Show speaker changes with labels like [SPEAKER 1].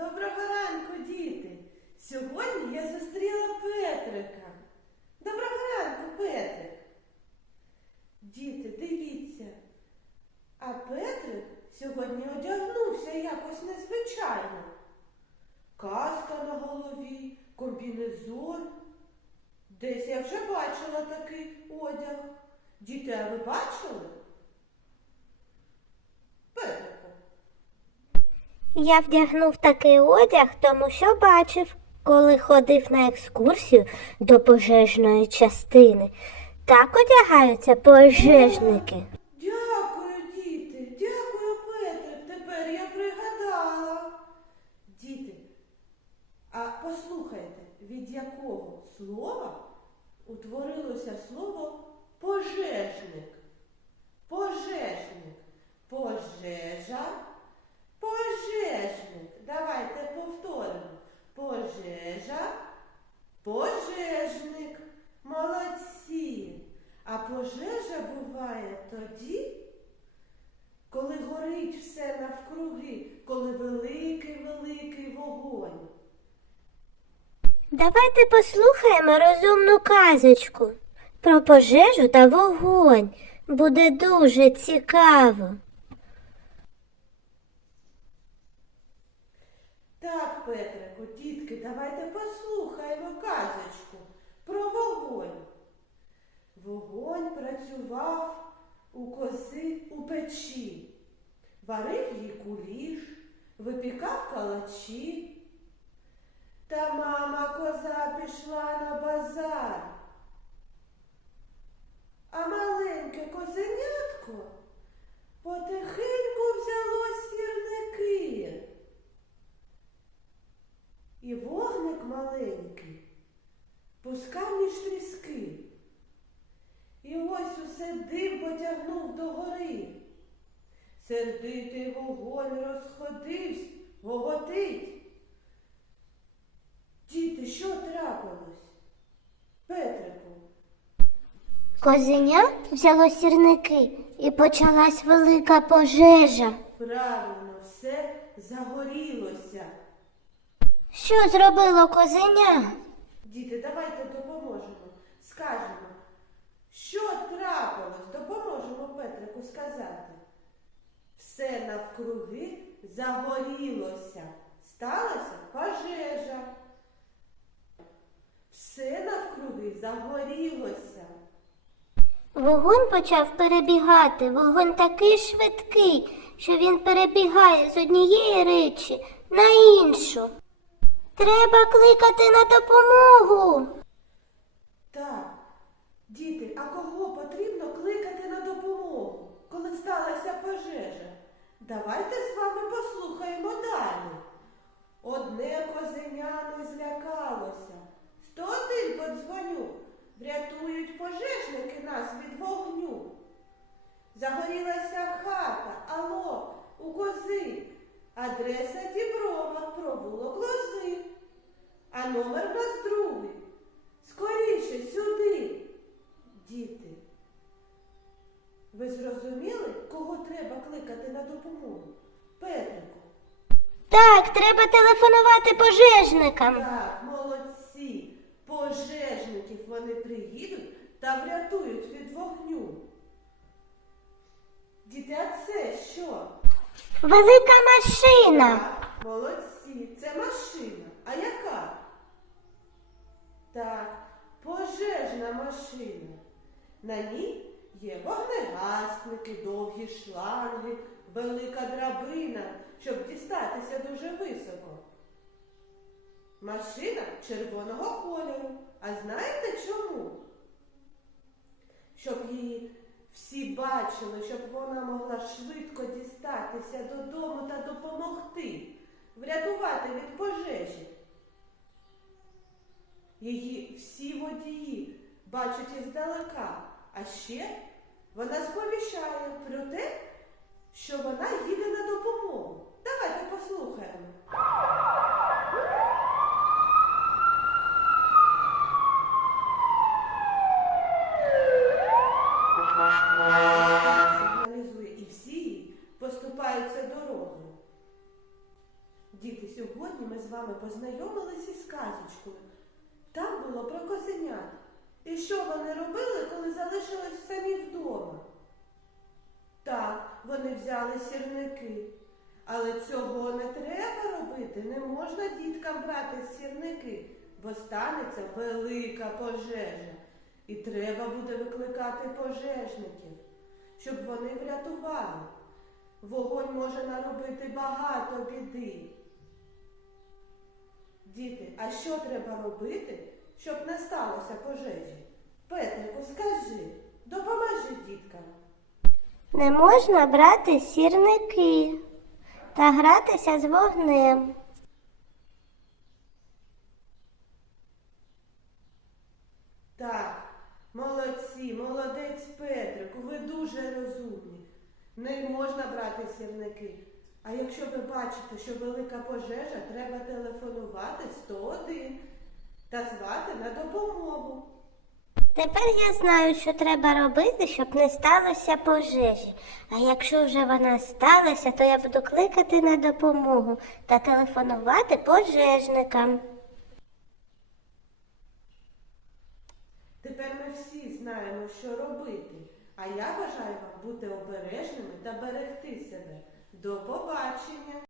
[SPEAKER 1] Доброго ранку, діти! Сьогодні я зустріла Петрика. Доброго ранку, Петрик. Діти, дивіться. А Петрик сьогодні одягнувся якось незвичайно. Каска на голові, комбінезон. Десь я вже бачила такий одяг. Діти, а ви бачили? Петрику.
[SPEAKER 2] Я вдягнув такий одяг, тому що бачив, коли ходив на екскурсію до пожежної частини. Так одягаються пожежники.
[SPEAKER 1] Дякую, діти, дякую, Петрик. Тепер я пригадала. Діти, а послухайте, від якого слова утворилося слово пожежник? Пожежник. Пожежа. Пожежник. Давайте повторимо. Пожежа. Пожежник. Молодці. А пожежа буває тоді, коли горить все навкруги, коли великий-великий вогонь.
[SPEAKER 2] Давайте послухаємо розумну казочку про пожежу та вогонь. Буде дуже цікаво.
[SPEAKER 1] Так, Петрику, тітки, давайте послухаємо казочку про вогонь. Вогонь працював у кози у печі, варив їй куліш, випікав калачі. Та мама коза пішла на базар. А маленьке козенятко потихеньку взяло сірники. І вогник маленький пускав між тріски. І ось усе дим потягнув до гори. Сердитий вогонь розходився, гоготить. Діти, що трапилось? Петрику,
[SPEAKER 2] Козеня взяло сірники і почалась велика пожежа.
[SPEAKER 1] правильно, все загорілося.
[SPEAKER 2] Що зробило козеня?
[SPEAKER 1] Діти, давайте допоможемо. Скажемо, що трапилось, допоможемо Петрику сказати. Все навкруги загорілося. Сталася пожежа. Все навкруги загорілося.
[SPEAKER 2] Вогонь почав перебігати. Вогонь такий швидкий, що він перебігає з однієї речі на іншу. Треба кликати на допомогу.
[SPEAKER 1] Так, діти, а кого потрібно кликати на допомогу, коли сталася пожежа? Давайте з вами послухаємо далі. Одне козеня не злякалося. 101 подзвоню. Врятують пожежники нас від вогню. Загорілася хата, алло, у кози. Адреса Діброва, провулок. А номер у нас другий. Скоріше сюди. Діти. Ви зрозуміли, кого треба кликати на допомогу? Петрику.
[SPEAKER 2] Так, треба телефонувати пожежникам.
[SPEAKER 1] Так, молодці. Пожежників вони приїдуть та врятують від вогню. Діти, а це що?
[SPEAKER 2] Велика машина.
[SPEAKER 1] Так, молодці. Це машина. А яка? Так, пожежна машина. На ній є вогнегасники, довгі шланги, велика драбина, щоб дістатися дуже високо. Машина червоного кольору. А знаєте чому? Щоб її всі бачили, щоб вона могла швидко дістатися додому та допомогти, врятувати від пожежі. Її всі водії бачать іздалека, а ще вона сповіщає про те, що вона їде на допомогу. Давайте послухаємо. сигналізує і всі поступаються дорогою. Діти, сьогодні ми з вами познайомилися із казочкою. Було про козенят. І що вони робили, коли залишились самі вдома? Так, вони взяли сірники. Але цього не треба робити. Не можна діткам брати сірники, бо станеться велика пожежа. І треба буде викликати пожежників, щоб вони врятували. Вогонь може наробити багато біди. Діти, а що треба робити, щоб не сталося пожежі? Петрику, скажи, допоможи діткам.
[SPEAKER 2] Не можна брати сірники та гратися з вогнем.
[SPEAKER 1] Так, молодці, молодець Петрику, ви дуже розумні. Не можна брати сірники. А якщо ви бачите, що велика пожежа, треба телефонувати 101 та звати на допомогу.
[SPEAKER 2] Тепер я знаю, що треба робити, щоб не сталося пожежі. А якщо вже вона сталася, то я буду кликати на допомогу та телефонувати пожежникам.
[SPEAKER 1] Тепер ми всі знаємо, що робити. А я бажаю вам бути обережними та берегти себе. До побачення!